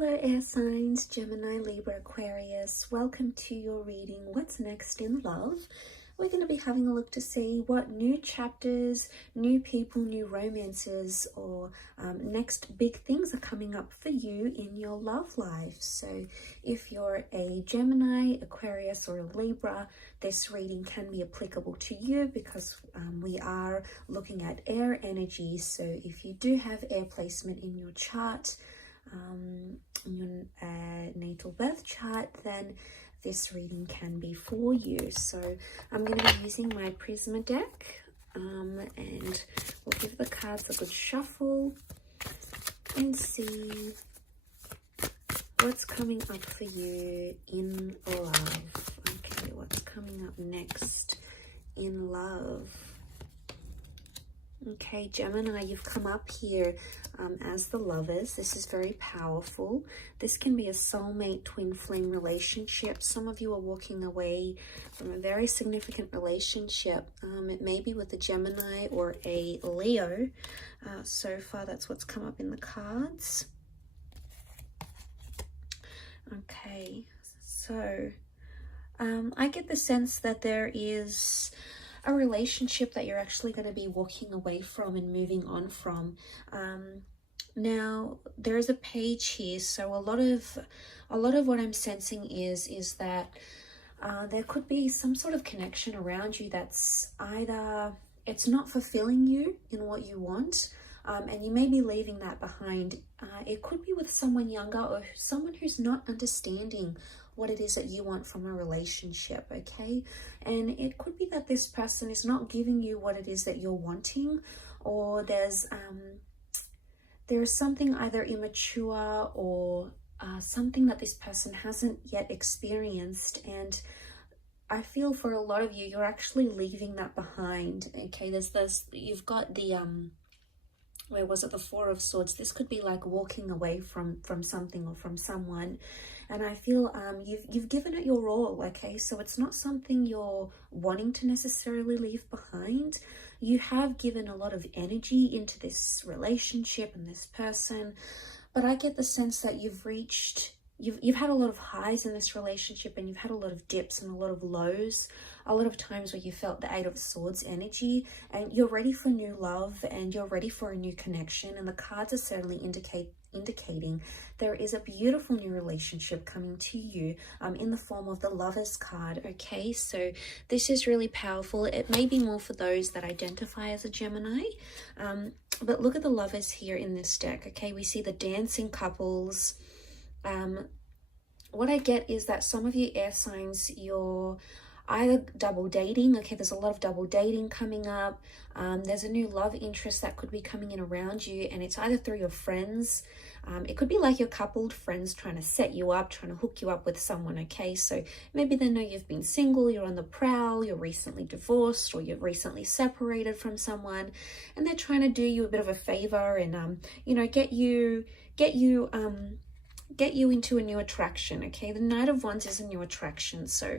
Hello air signs, Gemini, Libra, Aquarius. Welcome to your reading, What's Next in Love? We're going to be having a look to see what new chapters, new people, new romances, or next big things are coming up for you in your love life. So if you're a Gemini, Aquarius, or a Libra, this reading can be applicable to you because we are looking at air energy. So if you do have air placement in your chart, in your natal birth chart, then this reading can be for you. So I'm going to be using my Prisma deck, and we'll give the cards a good shuffle and see what's coming up for you in love. Okay, what's coming up next in love? Okay, Gemini, you've come up here as the lovers. This is very powerful. This can be a soulmate twin flame relationship. Some of you are walking away from a very significant relationship. It may be with a Gemini or a Leo. So far, that's what's come up in the cards. Okay, so I get the sense that there is a relationship that you're actually going to be walking away from and moving on from. Now there's a page here, so a lot of what I'm sensing is that there could be some sort of connection around you that's either it's not fulfilling you in what you want, and you may be leaving that behind. It could be with someone younger or someone who's not understanding what it is that you want from a relationship, okay? And it could be that this person is not giving you what it is that you're wanting, or there's something either immature or something that this person hasn't yet experienced. And I feel for a lot of you, you're actually leaving that behind, okay? You've got the where was it, the Four of Swords. This could be like walking away from something or from someone, and I feel you've given it your all, okay? So it's not something you're wanting to necessarily leave behind. You have given a lot of energy into this relationship and this person, but I get the sense that you've had a lot of highs in this relationship, and you've had a lot of dips and a lot of lows, a lot of times where you felt the Eight of Swords energy, and you're ready for new love and you're ready for a new connection. And the cards are certainly indicating there is a beautiful new relationship coming to you in the form of the Lovers card, okay? So this is really powerful. It may be more for those that identify as a Gemini, but look at the Lovers here in this deck, okay? We see the dancing couples. What I get is that some of you air signs, you're either double dating, okay? There's a lot of double dating coming up. There's a new love interest that could be coming in around you, and it's either through your friends. It could be like your coupled friends trying to set you up, trying to hook you up with someone, okay? So maybe they know you've been single, you're on the prowl, you're recently divorced, or you're recently separated from someone, and they're trying to do you a bit of a favor and you know, get you into a new attraction, okay? The Knight of Wands is a new attraction. So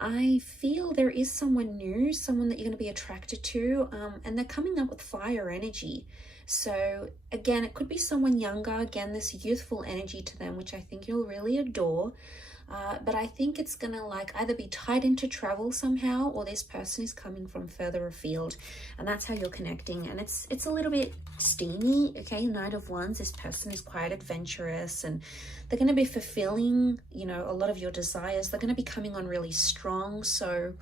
I feel there is someone new, someone that you're going to be attracted to, and they're coming up with fire energy. So again, it could be someone younger, again, this youthful energy to them, which I think you'll really adore. But I think it's going to like either be tied into travel somehow, or this person is coming from further afield, and that's how you're connecting. And it's a little bit steamy, okay? Knight of Wands, this person is quite adventurous, and they're going to be fulfilling, you know, a lot of your desires. They're going to be coming on really strong. So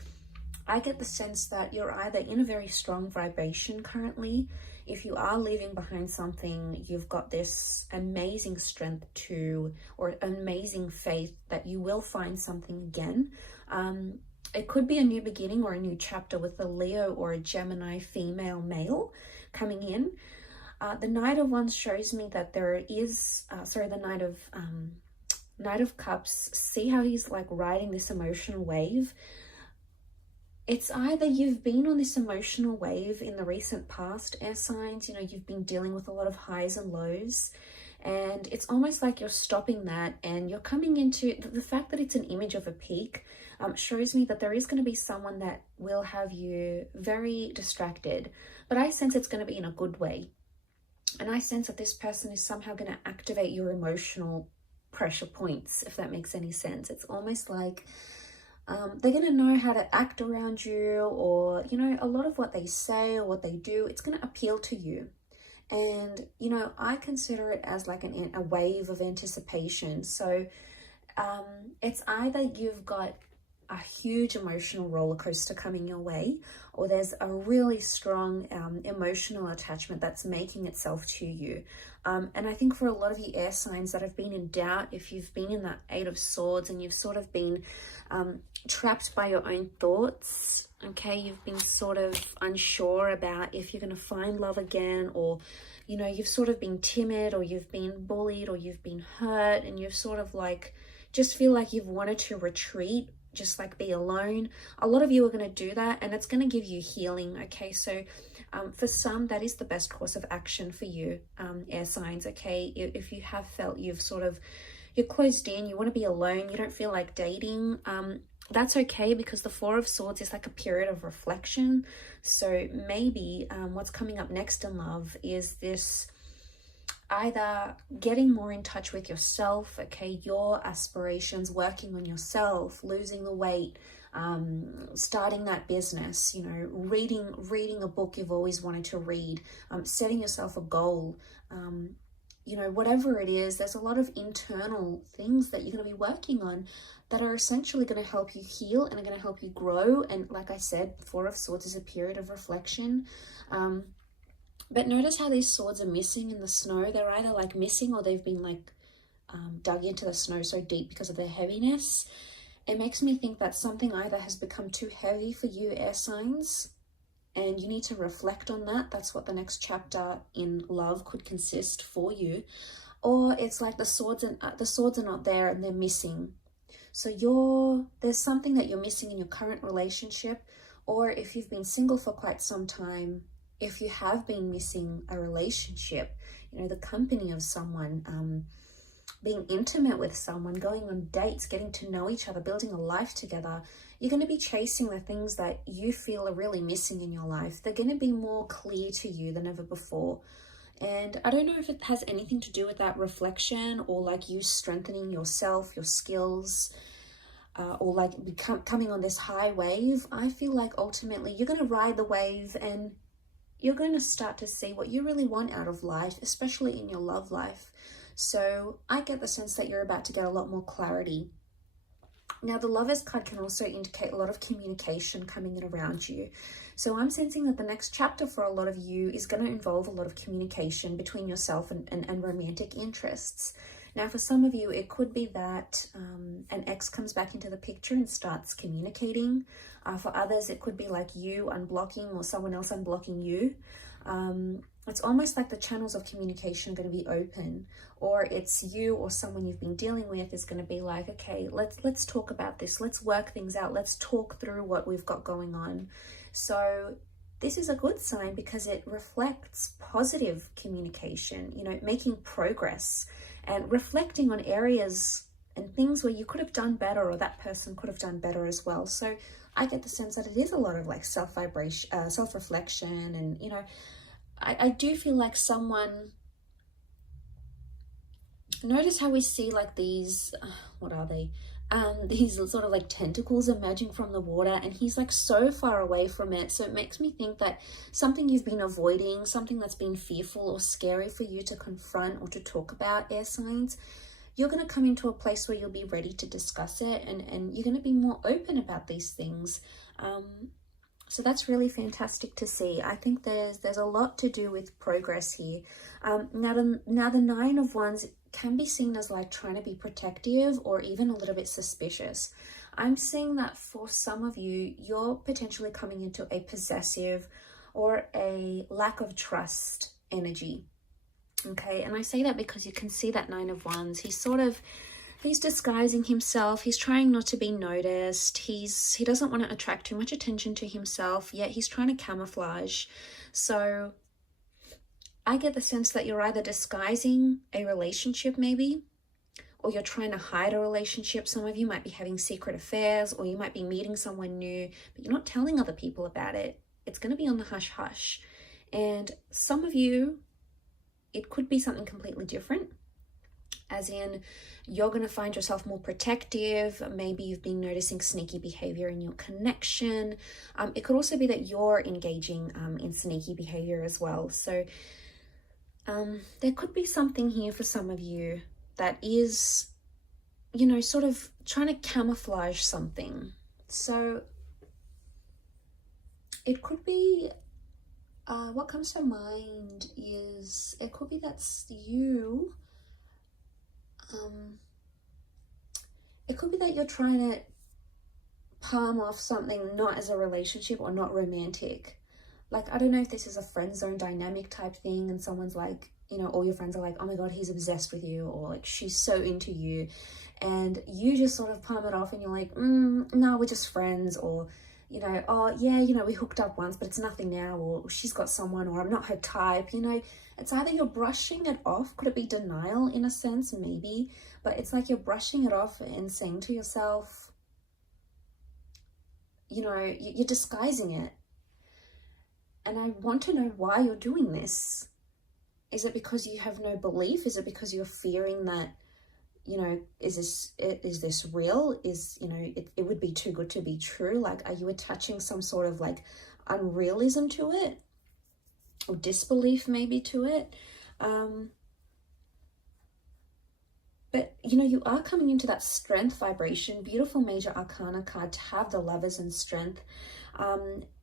I get the sense that you're either in a very strong vibration currently. If you are leaving behind something, you've got this amazing strength or amazing faith that you will find something again. It could be a new beginning or a new chapter with a Leo or a Gemini female male coming in. The Knight of Wands shows me that there is, the Knight of Cups, see how he's like riding this emotional wave. It's either you've been on this emotional wave in the recent past, air signs, you know, you've been dealing with a lot of highs and lows, and it's almost like you're stopping that and you're coming into the fact that it's an image of a peak. Shows me that there is going to be someone that will have you very distracted, but I sense it's going to be in a good way. And I sense that this person is somehow going to activate your emotional pressure points, if that makes any sense. It's almost like they're going to know how to act around you, or, you know, a lot of what they say or what they do, it's going to appeal to you. And, you know, I consider it as like a wave of anticipation. So it's either you've got a huge emotional roller coaster coming your way, or there's a really strong emotional attachment that's making itself to you. And I think for a lot of you air signs that have been in doubt, if you've been in that Eight of Swords and you've sort of been trapped by your own thoughts, okay, you've been sort of unsure about if you're going to find love again, or, you know, you've sort of been timid, or you've been bullied, or you've been hurt, and you've sort of like just feel like you've wanted to retreat, just like be alone. A lot of you are going to do that, and it's going to give you healing. Okay, so for some, that is the best course of action for you, air signs. Okay, if you have felt you're closed in, you want to be alone, you don't feel like dating, that's okay, because the Four of Swords is like a period of reflection. So maybe what's coming up next in love is this either getting more in touch with yourself, okay, your aspirations, working on yourself, losing the weight, starting that business, you know, reading a book you've always wanted to read, setting yourself a goal, you know, whatever it is. There's a lot of internal things that you're going to be working on that are essentially going to help you heal and are going to help you grow. And like I said, Four of Swords is a period of reflection. But notice how these swords are missing in the snow. They're either like missing, or they've been like dug into the snow so deep because of their heaviness. It makes me think that something either has become too heavy for you, air signs, and you need to reflect on that. That's what the next chapter in love could consist for you. Or it's like the swords are not there and they're missing. So there's something that you're missing in your current relationship, or if you've been single for quite some time, if you have been missing a relationship, you know, the company of someone, being intimate with someone, going on dates, getting to know each other, building a life together, you're going to be chasing the things that you feel are really missing in your life. They're going to be more clear to you than ever before. And I don't know if it has anything to do with that reflection, or like you strengthening yourself, your skills, or like coming on this high wave. I feel like ultimately you're going to ride the wave, and you're going to start to see what you really want out of life, especially in your love life. So I get the sense that you're about to get a lot more clarity. Now, the Lovers card can also indicate a lot of communication coming in around you. So I'm sensing that the next chapter for a lot of you is going to involve a lot of communication between yourself and romantic interests. Now, for some of you, it could be that an ex comes back into the picture and starts communicating. For others, it could be like you unblocking or someone else unblocking you. It's almost like the channels of communication are going to be open, or it's you or someone you've been dealing with is going to be like, okay, let's talk about this. Let's work things out. Let's talk through what we've got going on. So this is a good sign because it reflects positive communication, you know, making progress and reflecting on areas and things where you could have done better, or that person could have done better as well. So I get the sense that it is a lot of like self-reflection, and, you know, I do feel like someone, notice how we see like these, what are they? These sort of like tentacles emerging from the water, and he's like so far away from it. So it makes me think that something you've been avoiding, something that's been fearful or scary for you to confront or to talk about, air signs, you're going to come into a place where you'll be ready to discuss it, and you're going to be more open about these things. So that's really fantastic to see. I think there's a lot to do with progress here. Now the Nine of Wands can be seen as like trying to be protective or even a little bit suspicious. I'm seeing that for some of you, you're potentially coming into a possessive or a lack of trust energy. Okay, and I say that because you can see that Nine of Wands. He's disguising himself. He's trying not to be noticed. He doesn't want to attract too much attention to himself, yet he's trying to camouflage. So I get the sense that you're either disguising a relationship maybe, or you're trying to hide a relationship. Some of you might be having secret affairs, or you might be meeting someone new, but you're not telling other people about it. It's going to be on the hush hush. And some of you, it could be something completely different. as in you're going to find yourself more protective. Maybe you've been noticing sneaky behavior in your connection. It could also be that you're engaging in sneaky behavior as well. So there could be something here for some of you that is, you know, sort of trying to camouflage something. So it could be, what comes to mind is, it could be that's you. It could be that you're trying to palm off something not as a relationship or not romantic. Like, I don't know if this is a friend zone dynamic type thing and someone's like, you know, all your friends are like, oh my God, he's obsessed with you, or like she's so into you, and you just sort of palm it off and you're like, no, we're just friends, or, you know, oh yeah, you know, we hooked up once, but it's nothing now, or she's got someone, or I'm not her type, you know. It's either you're brushing it off, could it be denial in a sense? Maybe, but it's like you're brushing it off and saying to yourself, you know, you're disguising it. And I want to know why you're doing this. Is it because you have no belief? Is it because you're fearing that, you know, is this real? Is, you know, it would be too good to be true? Like, are you attaching some sort of like unrealism to it? Or disbelief maybe to it? But, you know, you are coming into that strength vibration. Beautiful major arcana card to have the Lovers and Strength.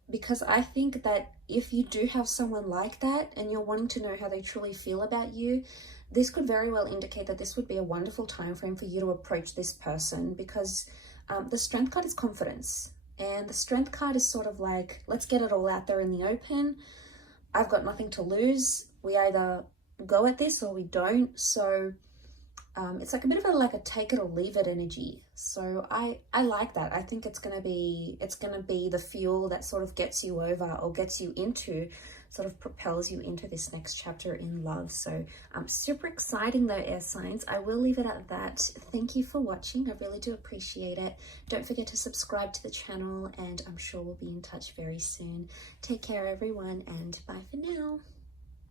Because I think that if you do have someone like that and you're wanting to know how they truly feel about you, this could very well indicate that this would be a wonderful time frame for you to approach this person, because the Strength card is confidence. And the Strength card is sort of like, let's get it all out there in the open. I've got nothing to lose. We either go at this or we don't. So it's like a bit of a take it or leave it energy. So I like that. I think it's gonna be the fuel that sort of gets you over, or gets you into, sort of propels you into this next chapter in love. So super exciting though, air signs. I will leave it at that. Thank you for watching. I really do appreciate it. Don't forget to subscribe to the channel, and I'm sure we'll be in touch very soon. Take care everyone, and bye for now.